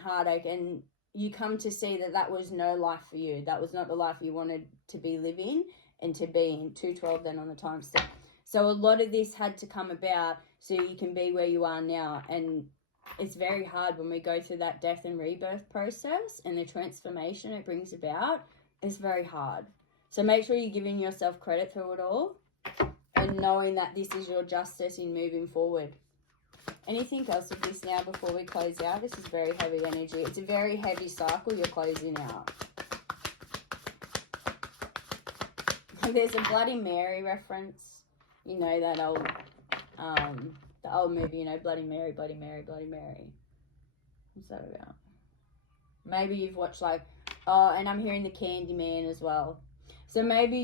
heartache, and you come to see that that was no life for you. That was not the life you wanted to be living and to be in. 212 then on the time step. So a lot of this had to come about so you can be where you are now. And it's very hard when we go through that death and rebirth process, and the transformation it brings about is very hard. So make sure you're giving yourself credit through it all and knowing that this is your justice in moving forward. Anything else with this now before we close out? This is very heavy energy. It's a very heavy cycle you're closing out. There's a Bloody Mary reference. You know that old, the old movie, you know, Bloody Mary, Bloody Mary, Bloody Mary. What's that about? Maybe you've watched like, oh, and I'm hearing the Candyman as well. So maybe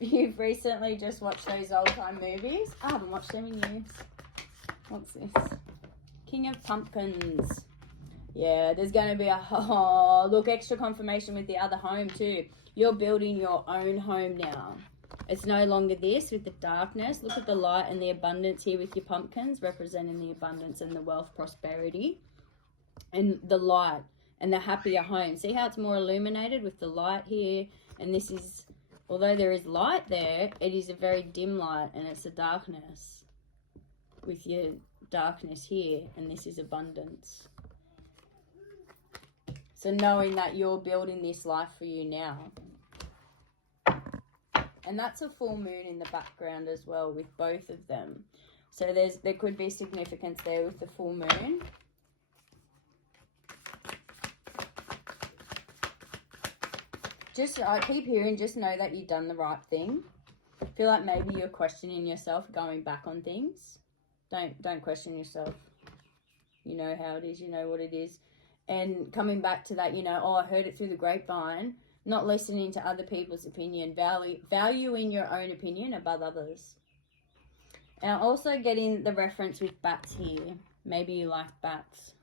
you've recently just watched those old time movies. I haven't watched them in years. What's this? King of Pumpkins. Yeah, there's going to be look, extra confirmation with the other home too. You're building your own home now. It's no longer this with the darkness. Look at the light and the abundance here with your pumpkins, representing the abundance and the wealth, prosperity, and the light and the happier home. See how it's more illuminated with the light here? And this is, although there is light there, it is a very dim light, and it's a darkness with your darkness here, and this is abundance. So knowing that you're building this life for you now. And that's a full moon in the background as well with both of them. So there could be significance there with the full moon. I keep hearing, just know that you've done the right thing. I feel like maybe you're questioning yourself, going back on things. Don't question yourself. You know how it is, you know what it is. And coming back to that, you know, oh, I heard it through the grapevine. Not listening to other people's opinion. Valuing your own opinion above others. And I'm also getting the reference with bats here. Maybe you like bats.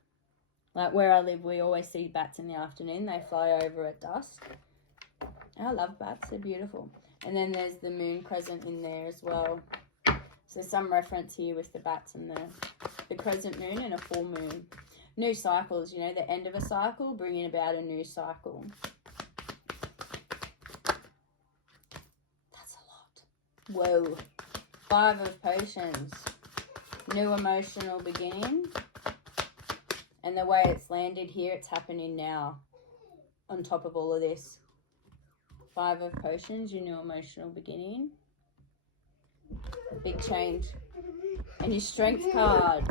Like where I live, we always see bats in the afternoon. They fly over at dusk. I love bats. They're beautiful. And then there's the moon crescent in there as well. So some reference here with the bats and the crescent moon and a full moon. New cycles, you know, the end of a cycle, bringing about a new cycle. That's a lot. Whoa. 5 of Potions. New emotional beginning. And the way it's landed here, it's happening now. On top of all of this. 5 of Potions, your new emotional beginning. A big change. And your Strength card.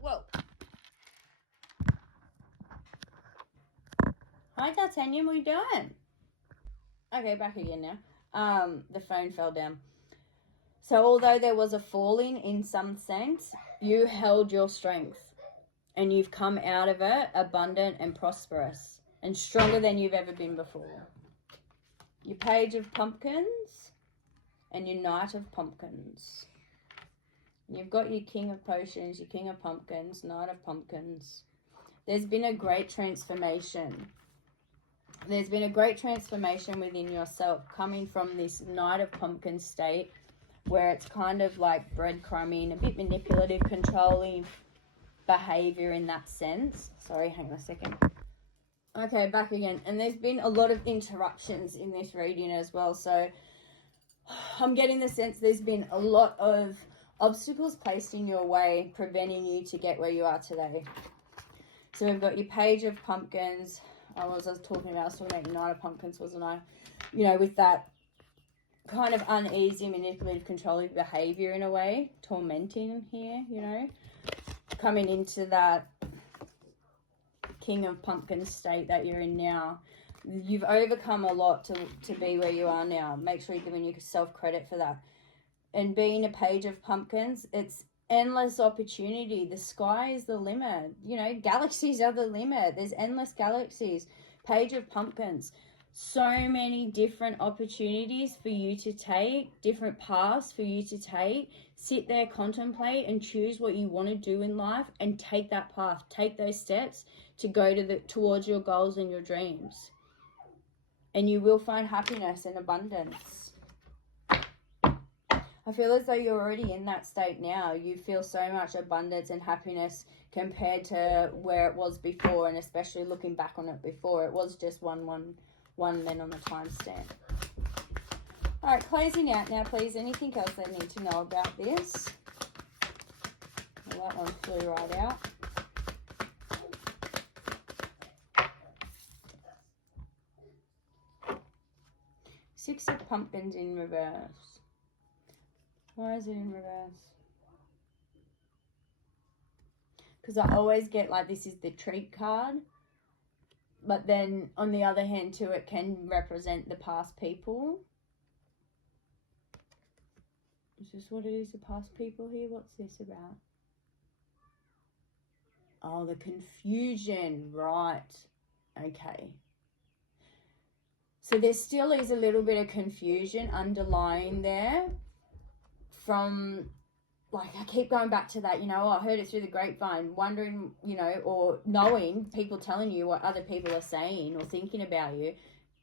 Whoa. Hi, D'Artagnan, what are you doing? Okay, back again now. The phone fell down. So although there was a falling in some sense, you held your strength. And you've come out of it abundant and prosperous. And stronger than you've ever been before. Your Page of Pumpkins. And your Knight of Pumpkins. And you've got your King of Potions, your King of Pumpkins, Knight of Pumpkins. There's been a great transformation. There's been a great transformation within yourself coming from this Knight of Pumpkins state where it's kind of like breadcrumbing, a bit manipulative, controlling behavior in that sense. Sorry, hang on a second. Okay, back again. And there's been a lot of interruptions in this reading as well. So I'm getting the sense there's been a lot of obstacles placed in your way, preventing you to get where you are today. So we've got your Page of Pumpkins. I was talking about your Knight of Pumpkins, wasn't I? You know, with that kind of uneasy, manipulative, controlling behavior in a way. Tormenting here, you know. Coming into that King of Pumpkins state that you're in now. You've overcome a lot to be where you are now. Make sure you're giving yourself credit for that. And being a Page of Pumpkins, it's endless opportunity. The sky is the limit. You know, galaxies are the limit. There's endless galaxies. Page of Pumpkins. So many different opportunities for you to take, different paths for you to take. Sit there, contemplate, and choose what you want to do in life and take that path. Take those steps to go towards your goals and your dreams. And you will find happiness and abundance. I feel as though you're already in that state now. You feel so much abundance and happiness compared to where it was before, and especially looking back on it before. It was just one men on the timestamp. All right, closing out now, please. Anything else they need to know about this? Well, that one flew right out. Six of Pumpkins in reverse. Why is it in reverse? Because I always get like this is the treat card. But then on the other hand too, it can represent the past people. Is this what it is, the past people here? What's this about? Oh, the confusion. Right. Okay. So there still is a little bit of confusion underlying there from, like, I keep going back to that, you know, I heard it through the grapevine, wondering, you know, or knowing people telling you what other people are saying or thinking about you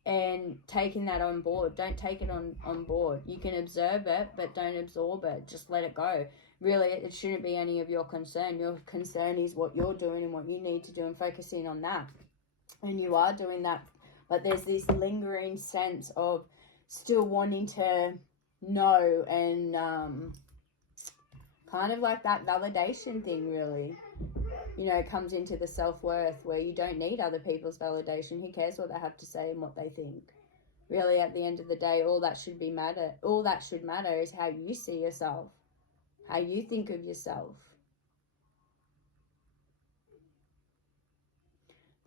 and taking that on board. Don't take it on board. You can observe it, but don't absorb it. Just let it go. Really, it shouldn't be any of your concern. Your concern is what you're doing and what you need to do and focusing on that. And you are doing that. But there's this lingering sense of still wanting to know and kind of like that validation thing, really. You know, it comes into the self-worth where you don't need other people's validation. Who cares what they have to say and what they think? Really, at the end of the day, all that should matter is how you see yourself, how you think of yourself.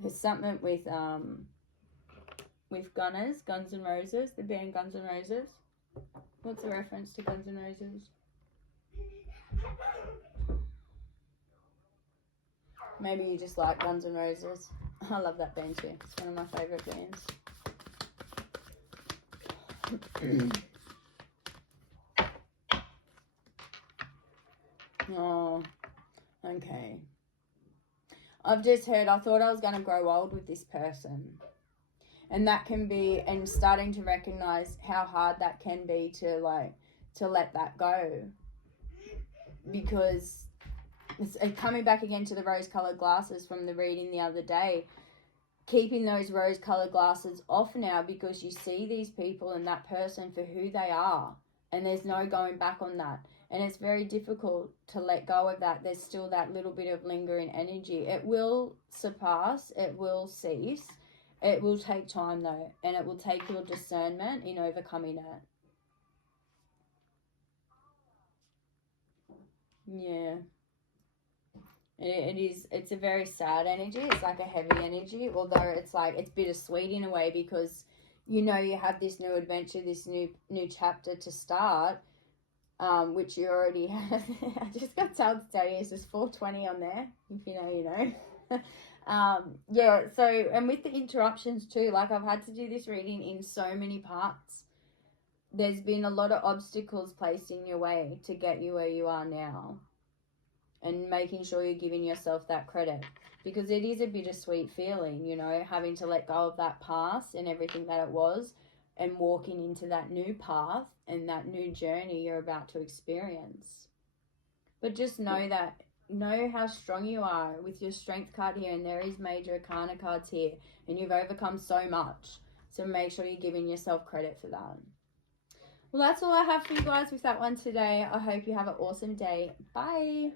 There's something with Guns N' Roses, the band Guns N' Roses. What's the reference to Guns N' Roses? Maybe you just like Guns N' Roses. I love that band too. It's one of my favourite bands. Oh, okay. I've just heard, I thought I was going to grow old with this person. And that can be, and starting to recognize how hard that can be to let that go. Because it's coming back again to the rose-colored glasses from the reading the other day. Keeping those rose-colored glasses off now because you see these people and that person for who they are. And there's no going back on that. And it's very difficult to let go of that. There's still that little bit of lingering energy. It will surpass. It will cease. It will take time though, and it will take your discernment in overcoming it. Yeah. It's a very sad energy. It's like a heavy energy, although it's like, it's bittersweet in a way because, you know, you have this new adventure, this new chapter to start, which you already have. I just got told to tell you, it's just 420 on there. If you know, you know. Yeah, so, and with the interruptions too, like I've had to do this reading in so many parts. There's been a lot of obstacles placed in your way to get you where you are now. And making sure you're giving yourself that credit. Because it is a bittersweet feeling, you know, having to let go of that past and everything that it was and walking into that new path and that new journey you're about to experience. But just know how strong you are with your strength card here, and there is major arcana cards here, and you've overcome so much. So make sure you're giving yourself credit for that. Well, that's all I have for you guys with that one today. I hope you have an awesome day. Bye.